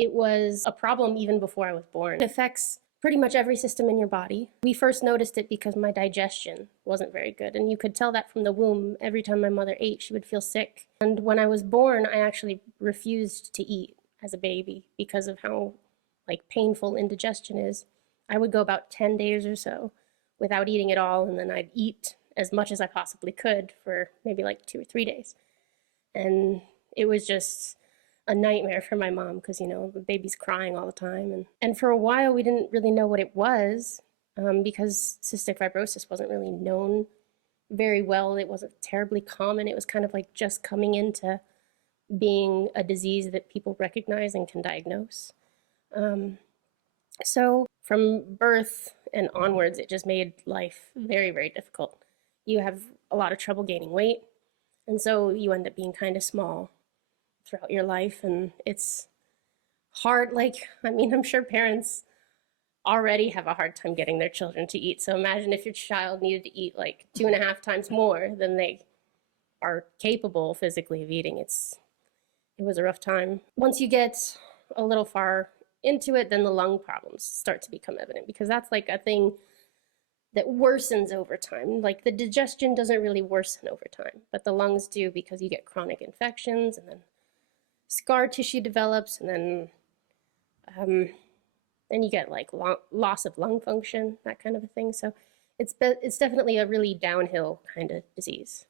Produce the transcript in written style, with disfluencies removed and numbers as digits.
It was a problem even before I was born. It affects pretty much every system in your body. We first noticed it because my digestion wasn't very good, and you could tell that from the womb. Every time my mother ate, she would feel sick. And when I was born, I actually refused to eat as a baby because of how painful indigestion is. I would go about 10 days or so without eating at all, and then I'd eat as much as I possibly could for maybe 2 or 3 days. And it was just a nightmare for my mom because, the baby's crying all the time. And for a while, we didn't really know what it was because cystic fibrosis wasn't really known very well. It wasn't terribly common. It was kind of just coming into being a disease that people recognize and can diagnose. So from birth and onwards, it just made life very, very difficult. You have a lot of trouble gaining weight, and so you end up being kind of small throughout your life, and it's hard. I'm sure parents already have a hard time getting their children to eat, so imagine if your child needed to eat 2.5 times more than they are capable physically of eating. It was a rough time. Once you get a little far into it, then the lung problems start to become evident, because that's a thing that worsens over time. The digestion doesn't really worsen over time, but the lungs do, because you get chronic infections, and then scar tissue develops, and then you get loss of lung function, that kind of a thing. So it's definitely a really downhill kind of disease.